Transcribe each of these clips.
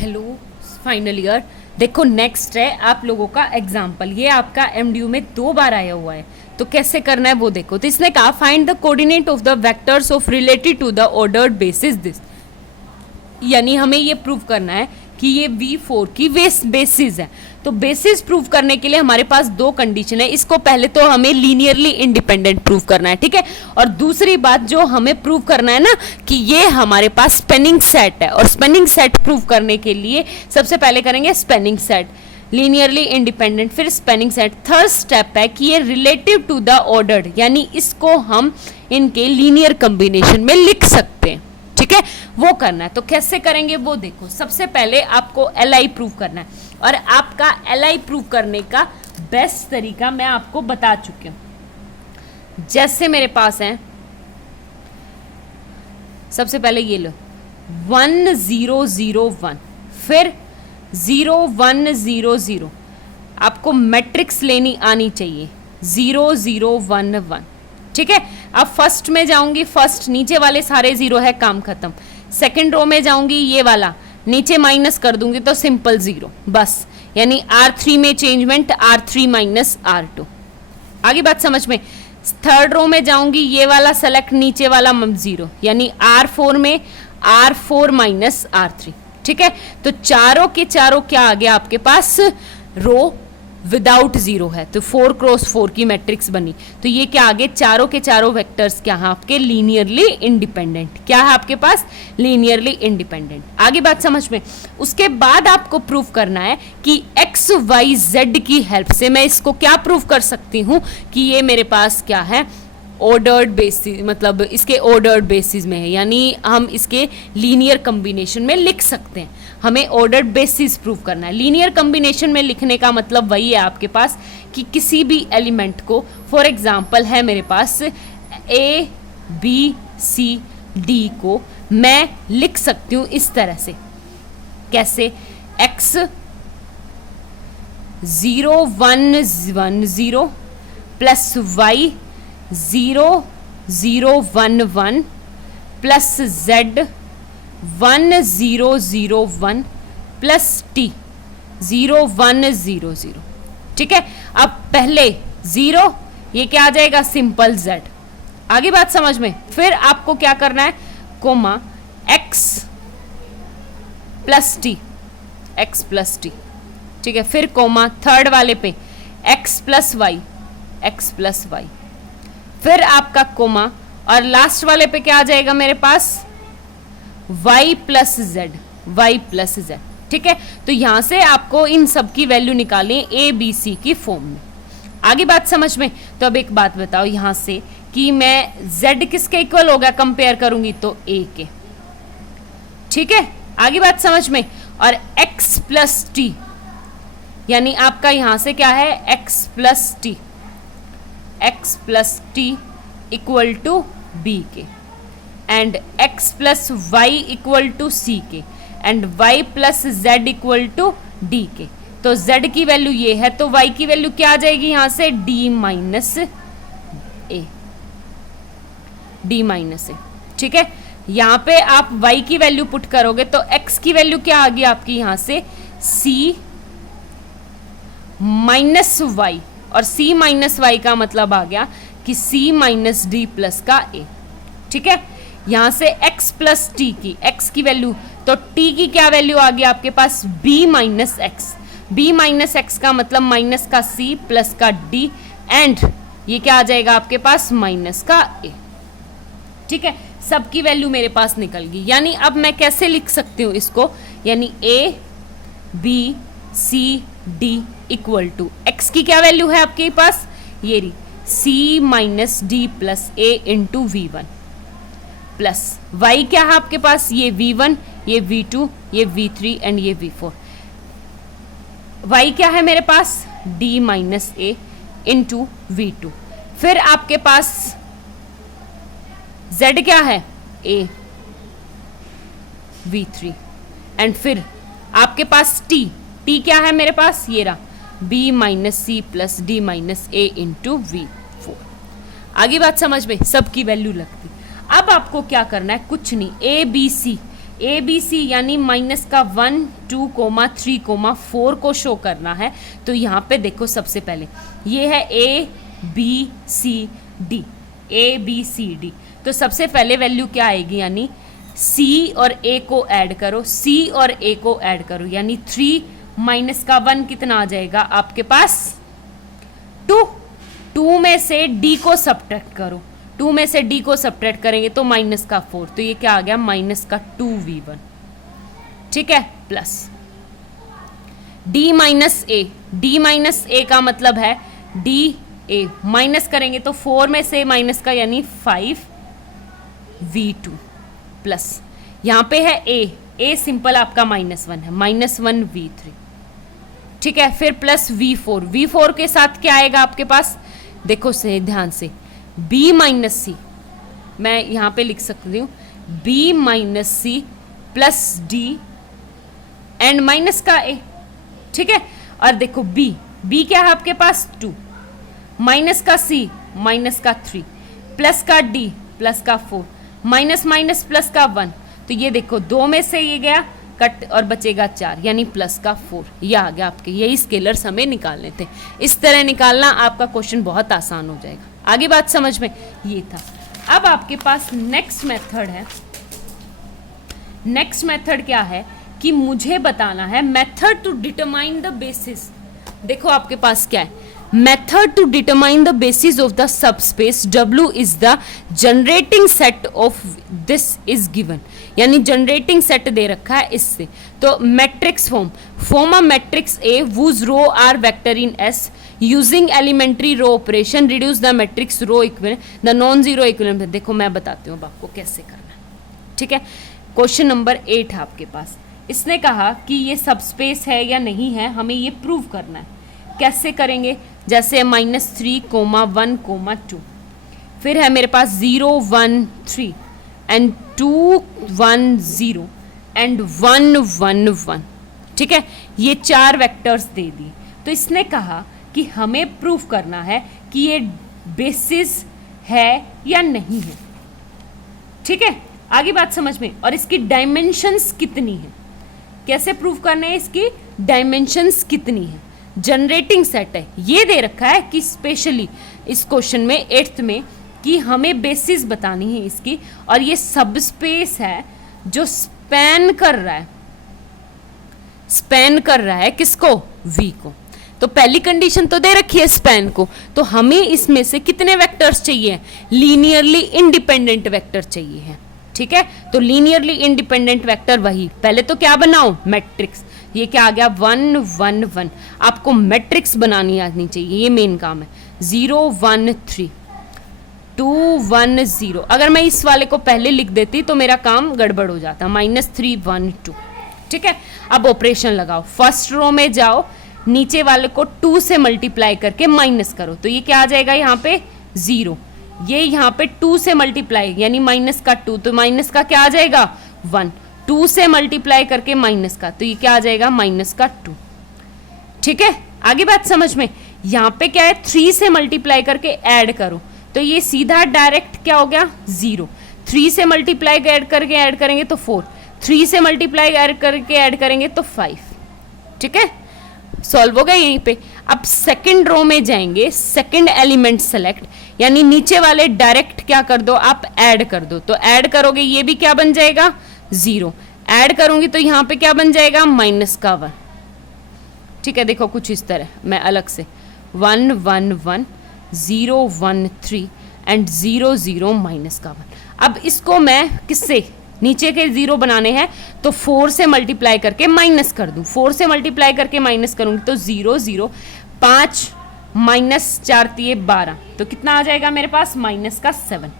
Hello final year. देखो next है आप लोगों का एग्जाम्पल। ये आपका एमडीयू में 2 बार आया हुआ है, तो कैसे करना है वो देखो। तो इसने कहा find the coordinate of the vectors of related to the ordered basis this, यानी हमें ये प्रूव करना है कि ये V4 की बेसिस है। तो बेसिस प्रूव करने के लिए हमारे पास 2 कंडीशन है। इसको पहले तो हमें लीनियरली इंडिपेंडेंट प्रूव करना है, ठीक है। और दूसरी बात जो हमें प्रूव करना है ना कि ये हमारे पास स्पेनिंग सेट है, और स्पेनिंग सेट प्रूव करने के लिए सबसे पहले करेंगे स्पेनिंग सेट, लीनियरली इंडिपेंडेंट, फिर स्पेनिंग सेट। थर्ड स्टेप है कि ये रिलेटिव टू द ऑर्डर्ड, यानी इसको हम इनके लीनियर कॉम्बिनेशन में लिख सकते हैं, ठीक है। वो करना है, तो कैसे करेंगे वो देखो। सबसे पहले आपको LI प्रूव करना है, और आपका LI प्रूव करने का बेस्ट तरीका मैं आपको बता चुकी हूं। जैसे मेरे पास है, सबसे पहले ये लो 1 0 0 1, फिर 0 1 0 0। आपको मैट्रिक्स लेनी आनी चाहिए 0 0 1 1, ठीक है। अब फर्स्ट में जाऊंगी, फर्स्ट नीचे वाले सारे 0 है, काम खत्म। सेकंड रो में जाऊंगी, ये वाला नीचे माइनस कर दूंगी तो सिंपल 0 बस, यानी R3 में चेंजमेंट R3 माइनस R2। आगे बात समझ में। थर्ड रो में जाऊंगी, ये वाला सेलेक्ट, नीचे वाला 0, यानी R4 में R4 माइनस R3, ठीक है। तो चारों के चारों क्या आ गया आपके पास, रो विदाउट 0 है, तो 4 क्रॉस 4 की मैट्रिक्स बनी। तो ये क्या आगे, चारों के चारों वेक्टर्स क्या है आपके, लीनियरली इंडिपेंडेंट। क्या है आपके पास, लीनियरली इंडिपेंडेंट। आगे बात समझ में। उसके बाद आपको प्रूव करना है कि एक्स वाई जेड की हेल्प से मैं इसको क्या प्रूव कर सकती हूँ कि ये मेरे पास क्या है, ऑर्डर्ड बेसिस, मतलब इसके ऑर्डर्ड बेसिस में है, यानी हम इसके लीनियर कॉम्बिनेशन में लिख सकते हैं। हमें ऑर्डर्ड बेसिस प्रूव करना है। लीनियर कॉम्बिनेशन में लिखने का मतलब वही है आपके पास कि किसी भी एलिमेंट को, फॉर एग्जांपल है मेरे पास A B C D को मैं लिख सकती हूँ इस तरह से। कैसे, x 0 1 1 0 plus y 0 0 1 1 plus z 1 0 0 1 plus t 0 1 0 0, ठीक है। अब पहले 0, ये क्या आ जाएगा, सिंपल z। आगे बात समझ में। फिर आपको क्या करना है, comma x plus T, x plus T, ठीक है। फिर कोमा थर्ड वाले पे x plus Y, x plus Y. फिर आपका कोमा, और लास्ट वाले पे क्या आ जाएगा मेरे पास, y plus Z, y plus Z, ठीक है। तो यहां से आपको इन सब की वैल्यू निकालें ABC की फॉर्म में। आगे बात समझ में। तो अब एक बात बताओ यहां से कि मैं z किसके इक्वल होगा कंपेयर करूंगी, तो A के, ठीक है। आगे बात समझ में। और x प्लस टी, यानी आपका यहां से क्या है, x plus T, x plus T equal to B के, and x plus Y equal to C के, and y plus z equal to D के। तो z की वैल्यू ये है, तो y की वैल्यू क्या आ जाएगी यहां से, D माइनस ए, D माइनस ए, ठीक है। यहां पे आप y की वैल्यू पुट करोगे तो x की वैल्यू क्या आ गई आपकी यहां से, C माइनस वाई, और C माइनस वाई का मतलब आ गया कि C माइनस डी प्लस का A, ठीक है। यहां से x प्लस टी की, x की वैल्यू, तो t की क्या वैल्यू आ गई आपके पास, b minus x, b minus x का मतलब माइनस का c प्लस का d, एंड ये क्या आ जाएगा आपके पास, माइनस का a, ठीक है। सबकी वैल्यू मेरे पास निकल गई। यानी अब मैं कैसे लिख सकती हूँ इसको, यानी a b c d equal to x की क्या वैल्यू है आपके पास, ये रही c minus D plus a into V1, plus y क्या है आपके पास, ये V1, ये V2, ये V3 एंड ये V4। y क्या है मेरे पास, d minus a into V2। फिर आपके पास z क्या है, a V3, एंड फिर आपके पास t क्या है मेरे पास, ये रहा b minus C plus D minus a into V4। आगे बात समझ में, सबकी वैल्यू लगती। अब आपको क्या करना है, कुछ नहीं, A B C A B C यानी माइनस का 1 2 3 4 को शो करना है, तो यहाँ पे देखो सबसे पहले ये है A B C D, A B C D. तो सबसे पहले वैल्यू क्या आएगी, यानी सी और ए को ऐड करो, सी और ए को ऐड करो, यानी 3 माइनस का 1 कितना आ जाएगा आपके पास 2। 2 में से डी को सब्ट्रैक्ट करो, 2 में से डी को सब्ट्रैक्ट करेंगे तो माइनस का 4, तो ये क्या आ गया माइनस का 2v1, ठीक है, प्लस डी माइनस ए, डी माइनस ए का मतलब है डी ए, माइनस करेंगे तो 4 में से माइनस का यानी 5v2 प्लस यहाँ पे है ए सिंपल आपका -1 है, -1v3, ठीक है, फिर प्लस v4 के साथ क्या आएगा आपके पास, देखो से ध्यान से b माइनस सी, मैं यहाँ पे लिख सकती हूँ b minus C plus D and minus का a, ठीक है। और देखो b क्या है आपके पास 2, माइनस का c माइनस का 3, प्लस का d प्लस का 4, माइनस माइनस प्लस का 1, तो ये देखो 2 में से ये गया कट और बचेगा 4 यानी प्लस का 4, ये आ गया आपके, यही स्केलर्स हमें निकालने थे। इस तरह निकालना आपका क्वेश्चन बहुत आसान हो जाएगा। आगे बात समझ में, ये था। अब आपके पास नेक्स्ट मेथड है। नेक्स्ट मेथड क्या है कि मुझे बताना है method to determine the basis. देखो आपके पास क्या है, method to determine the basis of the subspace W is the generating set of this is given, यानी जनरेटिंग सेट दे रखा है इससे। तो matrix form a matrix A whose row are vector in S using elementary row operation reduce the matrix row equivalent the non zero equivalent. देखो मैं बताती हूँ अब आपको कैसे करना है, ठीक है। क्वेश्चन नंबर 8 है आपके पास, इसने कहा कि ये सबस्पेस है या नहीं है, हमें ये प्रूव करना है। कैसे करेंगे, जैसे -3, 1, 2, फिर है मेरे पास 0 1 3 एंड 2 1 0 एंड 1 1 1, ठीक है, ये 4 वेक्टर्स दे दिए। तो इसने कहा कि हमें प्रूफ करना है कि ये बेसिस है या नहीं है, ठीक है। आगे बात समझ में, और इसकी डायमेंशंस कितनी है, कैसे प्रूफ करना है, इसकी डायमेंशंस कितनी है। जनरेटिंग सेट है, ये दे रखा है कि स्पेशली इस क्वेश्चन में 8th में कि हमें बेसिस बतानी है इसकी, और ये सब स्पेस है जो स्पैन कर रहा है किसको, V को। तो पहली कंडीशन तो दे रखी है स्पैन को, तो हमें इसमें से कितने वेक्टर्स चाहिए, लीनियरली इंडिपेंडेंट वेक्टर चाहिए है, ठीक है। तो लीनियरली इंडिपेंडेंट वेक्टर वही, पहले तो क्या बनाओ, मैट्रिक्स। ये क्या आ गया 1 1 1, आपको मैट्रिक्स बनानी आनी चाहिए, ये मेन काम है। 0 1 3 2 1 0, अगर मैं इस वाले को पहले लिख देती तो मेरा काम गड़बड़ हो जाता, -3 1 2, ठीक है। अब ऑपरेशन लगाओ, फर्स्ट रो में जाओ, नीचे वाले को 2 से मल्टीप्लाई करके माइनस करो, तो ये क्या आ जाएगा यहाँ पे 0, ये यहाँ पे 2 से मल्टीप्लाई यानी माइनस का 2, तो माइनस का क्या आ जाएगा 1, 2 से मल्टीप्लाई करके माइनस का, तो ये क्या आ जाएगा माइनस का 2, ठीक है। आगे बात समझ में, यहाँ पे क्या है 3 से मल्टीप्लाई करके ऐड करो, तो ये सीधा डायरेक्ट क्या हो गया 0, 3 से मल्टीप्लाई ऐड करेंगे तो 4, 3 से मल्टीप्लाई ऐड करेंगे तो 5, ठीक है, सॉल्व हो गया यहीं पे। अब सेकंड रो में जाएंगे, सेकंड एलिमेंट सेलेक्ट, यानी नीचे वाले डायरेक्ट क्या कर दो आप ऐड कर दो, तो ऐड करोगे ये भी क्या बन जाएगा 0, ऐड करूंगी तो यहाँ पे क्या बन जाएगा -1, ठीक है। देखो कुछ इस तरह, मैं अलग से 1 1 1 0 1 3 एंड 0 0 -1। अब इसको मैं किससे, नीचे के 0 बनाने हैं तो 4 से मल्टीप्लाई करके माइनस कर दूं, 4 से मल्टीप्लाई करके माइनस करूंगी तो 0 0 5 -4 12, तो कितना आ जाएगा मेरे पास -7,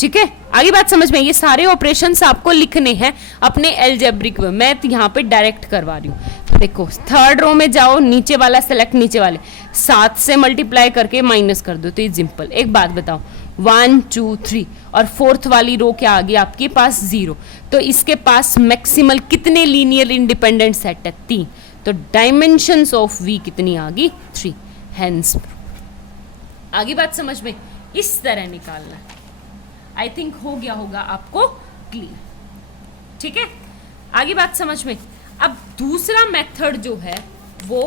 ठीक है। आगे बात समझ में, ये सारे ऑपरेशंस आपको लिखने हैं अपने एल्जेब्रिक में, मैं यहाँ पे डायरेक्ट करवा रही हूँ। तो देखो थर्ड रो में जाओ, नीचे वाला सेलेक्ट, नीचे वाले 7 से मल्टीप्लाई करके माइनस कर दो, तो ये सिंपल। एक बात बताओ 1 2 3 और फोर्थ वाली रो क्या आ गई आपके पास 0, तो इसके पास मैक्सिमल कितने लीनियर इंडिपेंडेंट सेट है 3, तो डायमेंशंस ऑफ V कितनी आ गई 3, हेंस। आगे बात समझ में, इस तरह निकालना है। आई थिंक हो गया होगा आपको क्लियर, ठीक है, आगे बात समझ में। अब दूसरा मेथड जो है वो